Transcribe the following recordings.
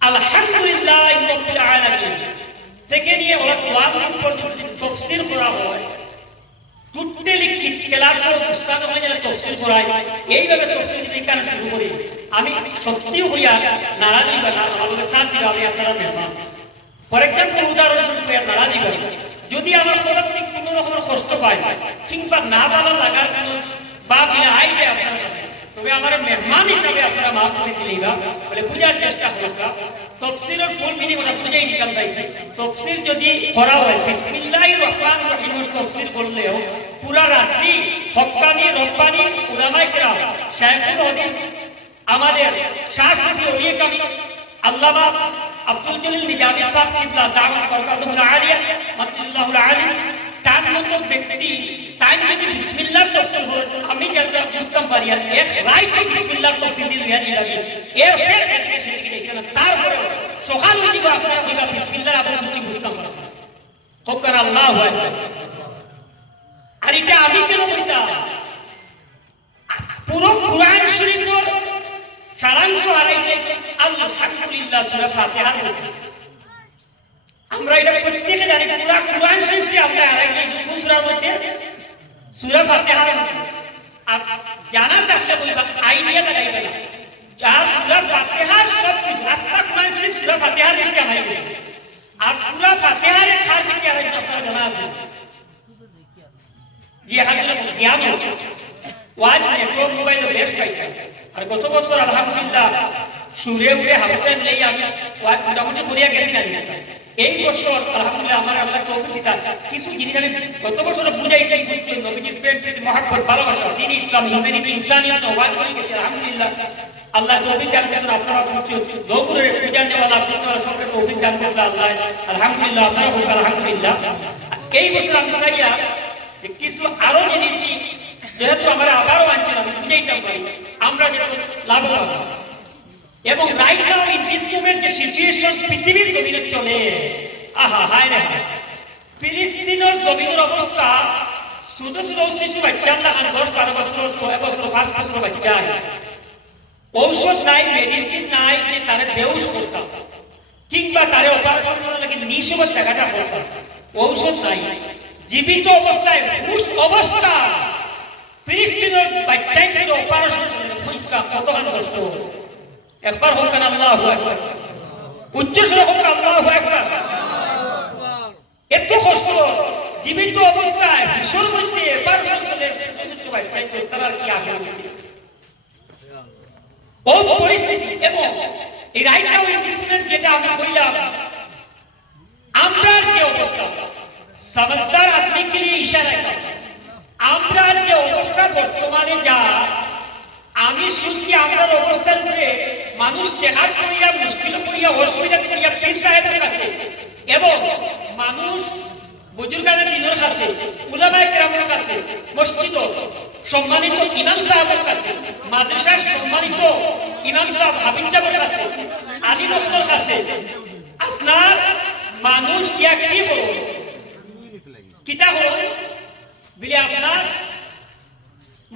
আলহামদুলিল্লাহ রব্বিল আলামিন। থেকে কোরআন যদি তফসির করা হয় আমার তরফ থেকে কোনো রকমের কষ্ট পায়, কিংবা না ভালো লাগার কোনো বা বিনা আপনার তবে আমার মেহমান হিসাবে আপনারা মাফ করে দিলেই বা বলে বুঝার চেষ্টা করলাম ফুল মিনিং ওটা বুঝাই দিতাম চাইছি। তফসিল যদি করা হয়, বিসমিল্লাহির রহমানির রহিমের তফসিল করলেও পুরা রাত্রি হক্কানি রব্বানি, উলামায়ে কেরাম, শায়খুল হাদিস, আমাদের শাসকি ওলিয়ে কামি আল্লামা আব্দুল জলিল নিজামী সাহেব কিবলা দাওয়াত বরকাতুল আলিয়া মাতুল্লাহুল আলিম, তার মতো ব্যক্তি তাই যদি বিসমিল্লাহ তফসিল হল আমি যেটা বুঝতাম পারি এক রাইট বিসমিল্লাহ তফসিল দিল ইয়াদি লাগে। এর ফের এক দেশে ছিল কেন তারপরে সকাল উঠিব আপনারা কইবা বিসমিল্লাহ আপনারা কিছু বুঝতাম পারি হকার আল্লাহ আর এটা আমি কেন কইতাম পুরো কোরআন শরীফের সারাংশ হারাই গেছে। আলহামদুলিল্লাহ, সূরা মধ্যে আমরা এটা প্রত্যেকে জানি, পুরো কোরআন শরীফকে আমরা হারাই কোন সূরার মধ্যে? সূরা ফাতিহার আর জানা থাকলে বলবা, আইডিয়া লাগাইবে না। যা সূরা ফাতিহার সব কিছু রাস্তা কোরআন শরীফ সূরা ফাতিহার মধ্যে হারাই গেছে আর পুরা ফাতিহার খাস মধ্যে হারাই গেছে আপনারা জানা আছে। যে এখানে জ্ঞান ওয়াজ নেটওয়ার্ক আর গত বছর আলহামদুলিল্লাহ সুরে উড়ে হাবতে নেই আমি ওয়াজ মোটামুটি করিয়া গেছি না এই বছর আলহামদুলিল্লাহ আমার আল্লাহ তৌফিক কিছু জিনিস আমি গত বছর বুঝাইছি, বুঝছি। নবীজির প্রেম, প্রীতি ভালোবাসা, দিন ইসলাম হিউম্যানিটি ইনসানিয়ত, ওয়াজ করে গেছি। আলহামদুলিল্লাহ আল্লাহ তৌফিক দান করেছেন আপনারা বুঝছি দৌড়ে পূজা নেওয়ালা আপনারা সবকে তৌফিক দান করলে আল্লাহ। আলহামদুলিল্লাহ আপনারা হোক, আলহামদুলিল্লাহ। এই বছর আমি চাইয়া যে কিছু আরও জিনিস নিয়ে যেহেতু আমরা আবারও আনছি আমি বুঝাইতাম পারি আমরা যেহেতু লাভবান। এবং right now in this movement যে সিচুয়েশন পৃথিবীর জমিনে চলে, আহা হায় রে ফিলিস্তিনের জমিনের অবস্থা শুধু শুধু শিশু বাচ্চা না দশ বারো বছর ছয় বছর পাঁচ বছর বাচ্চা ঔষধ নাই মেডিসিন নাই, যে তারে বেউস করতাম কিংবা তারে অপারেশন করার লাগে নিঃসবের টাকাটা করতাম ঔষধ নাই। জীবিত অবস্থায় হুশ অবস্থা। ফিলিস্তিনের বাচ্চাই থেকে অপারেশন পরীক্ষা কতখান কষ্ট? একবার হোক কেন আল্লাহ উচ্চ হোক আল্লাহ একবার এত কষ্ট, জীবিত অবস্থায় ভীষণ মধ্যে তারা কি আসে ও পরিস্থিতি এবং এই রাইট নাও যেটা আমি কইলাম আমরার যে অবস্থা সমজদার আদমিকে লিয়ে ইশারা করে আমরার যে অবস্থা বর্তমানে যা, আমি শুনছি আমরার অবস্থান করে মানুষ টেহার করিয়া মুশকিল করিয়া অসুবিধা করিয়া পীর সাহেবের কাছে। এবং মানুষ বুজুর্গানের দিনের কাছে, উলামায় কেরামের কাছে, মসজিদ, সম্মানিত ইমাম সাহেবের কাছে, মাদ্রাসার সম্মানিত ইমাম সাহেব হাবিজ সাহেবের কাছে, আলী নজরের কাছে, আপনার মানুষ ইয়া কি বলব কিতা হল? বলে আপনার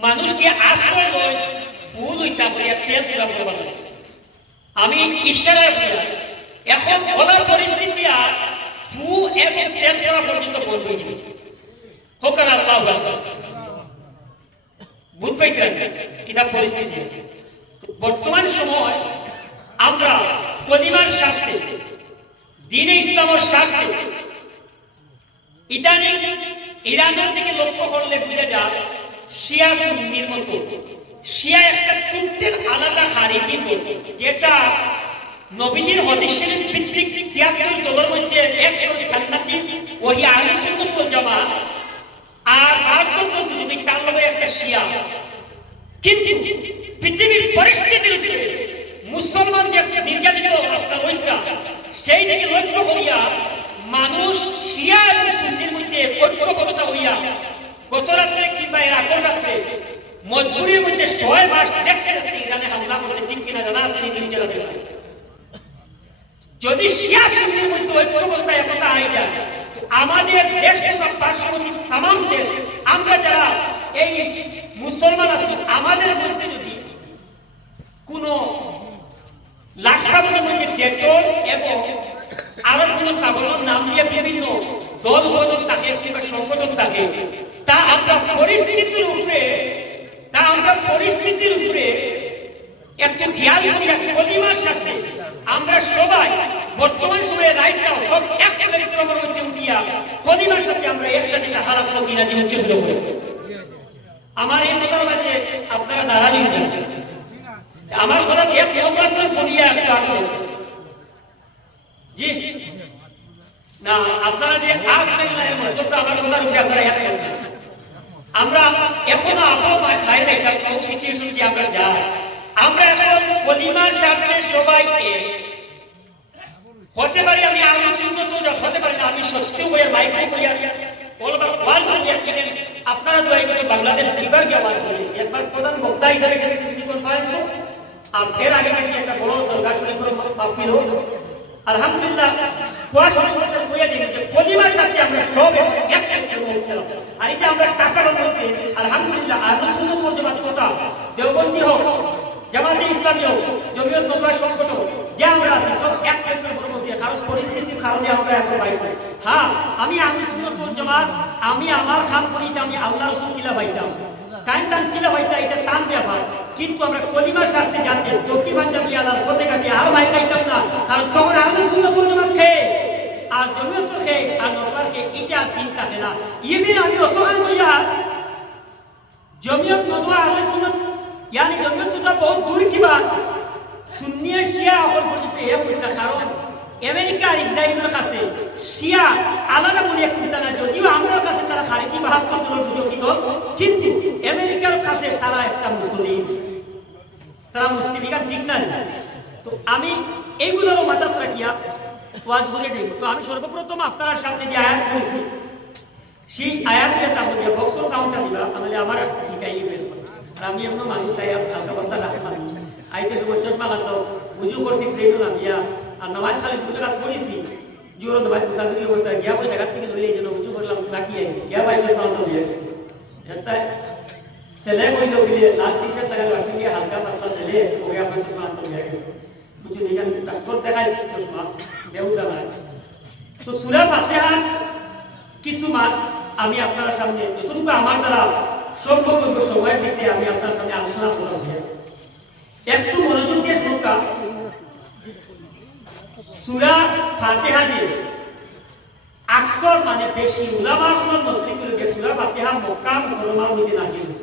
মানুষকে আশ্রয় লয় ভুল হইতা করিয়া তেল তুলা করবা। আমি ঈশ্বরের করিয়া এখন ওলার পরিস্থিতি আর ফু এবং তেল করা পর্যন্ত বন্ধ হয়ে যাবে। হোকার আল্লাহ বুঝ পাইতে কিতাব পরিস্থিতি বর্তমান সময়, আমরা কলিমার স্বার্থে দিনে ইসলামের স্বার্থে ইদানিং ইরানের দিকে লক্ষ্য করলে বুঝে যায়, শিয়া সুন্নির মতো শিয়া একটা টুটের আলাদা খারিজি দল যেটা নবীজির হদিস শরীফ ভিত্তিক তিয়াত্তর দলের মধ্যে এক জান্নাতি ওহি আহলে সুন্নাত ওয়াল জামাত, আর আর তো যদি তার লগে একটা শিয়া কিন্তু পৃথিবীর পরিস্থিতির উপরে মুসলমান যে নির্যাতিত আপনার ঐক্যা সেই দিকে লক্ষ্য করিয়া মানুষ শিয়া এবং সুন্নির মধ্যে ঐক্যবদ্ধতা হইয়া গত রাত্রে কিংবা এর আগের রাত্রে মজবুরির মধ্যে ছয় মাস দেখতে দেখতে ইরানে হামলা করছে ঠিক কিনা জানা আছে যদি আমাদের দেশ তাম দেশ, আমরা যারা এই মুসলমান আছি, আমাদের মধ্যে যদি কোনো নাম দিয়ে বিভিন্ন দল বদল থাকে কিংবা সংগঠন তা আমরা পরিস্থিতির উপরে, তা আমরা পরিস্থিতির উপরে আমরা সবাই বর্তমান সময়ে রাইটটাও সব এক মধ্যে উঠিয়া সাথে আমরা একসাথে হারা কোনো কিনা জীবন শুরু করে আমার এই কথার মাঝে আপনারা দাঁড়ানি আমার কথা একটু জি। না, আপনারা যে আগ আমার আপনারা এক আমরা এখনও আপনার বাইরে সিচুয়েশন যে আমরা যাই? আমরা এখন কলিমার সামনে সবাইকে, হতে পারি আমি আমি সুন্দর হতে পারি না, আমি সত্যি হয়ে মাইক করিয়া বলবার ওয়াল করিয়া কিনে আপনারা দয়া করে বাংলাদেশ বিভাগে আবার করি একবার প্রধান বক্তা হিসাবে সিটি কনফারেন্স আর এর আগে গেছি একটা বড় দরকার শুনে করে মাফিল আলহামদুলিল্লাহ কোয়া সংস্কৃতি কইয়া দিন যে কলিমার সাথে আমরা সব এক এক। আর এটা আমরা টাকার মধ্যে, আলহামদুলিল্লাহ, আরও সুন্দর মধ্যে কথা দেওবন্দি হোক জামাতে ইসলামী হোক জমিয়ত সংগঠন হোক, যে আমরা আছি সব এক ক্ষেত্রের উপর মধ্যে কারণ পরিস্থিতির কারণে আমরা এখন বাইক হ্যাঁ আমি আমি সুন্দর জামাত আমি আমার খাম করি আমি আল্লাহ রসুল কিলা পাইতাম। কাইন টান কিলা পাইতা এটা টান ব্যাপার। কিন্তু আমরা কলিমার স্বার্থে জানতে দক্ষিণ পাঞ্জাবি আলার পথে কাটে আর ভাই পাইতাম না। কারণ তখন আমি সুন্দর জামাত খেয়ে আর জমিয়ত খেয়ে আর নকলার খেয়ে এটা চিন্তা না ইয়ে আমি অতখান বইয়া জমিয়ত নদুয়া আহলে সুন্নাত यानी জমিয়ত বহুত দূর কিবা। সুন্নিয়া শিয়া অকল পর্যন্ত এ কইতা কারণ আমেরিকা আর ইসরায়েলের কাছে শিয়া আলাদা বলে কইতা না যদিও আমার কাছে তারা খারিজি বাহাত্তর দলের বিরোধী দল কিন্তু আমেরিকার কাছে তারা একটা মুসলিম তারা মুসলিম এটা ঠিক না তো আমি এইগুলোর মাথাত রাখিয়া ওয়াজ বলে দেব তো আমি সর্বপ্রথম আপনার সামনে যে আয়াত করেছি সেই আয়াতের তাহলে বক্স সাউন্ডটা দিবা, তাহলে আমার ঠিকাই হবে। আমি এমন মানুষ, তাই হালকা পাতলা মানুষ। আইতে সময় চশমা লাগতো, উজু করছি ট্রেনও না বিয়া আর নামাজ খালি দু টাকা পড়েছি। জোর নামাজ মুসাফির গিয়া জায়গা থেকে লইলে যেন উজু করলাম রাখি আইছি। গিয়া ভাই চশমা তো দিয়ে আইছি। একটা ছেলে লাল টি শার্ট লাগালো আপনি হালকা পাতলা ছেলে, ওকে আপনার চশমা তো দিয়ে গেছে। বুঝুন এখানে ডাক্তার চশমা, বেহুদা নাই তো সুরা ফাতিহা, কিছু মাত আমি আপনার সামনে, যতটুকু আমার দ্বারা সম্ভব সময় থেকে আমি আপনার সাথে আলোচনা করেছি। একটু মনোযোগ দিয়ে শ্লোকটা সুরা ফাতেহা দিয়ে আকসর মানে বেশি উলামার সময় মস্তি করে সুরা ফাতেহা মক্কা মুসলমান মধ্যে নাজিল হয়েছে।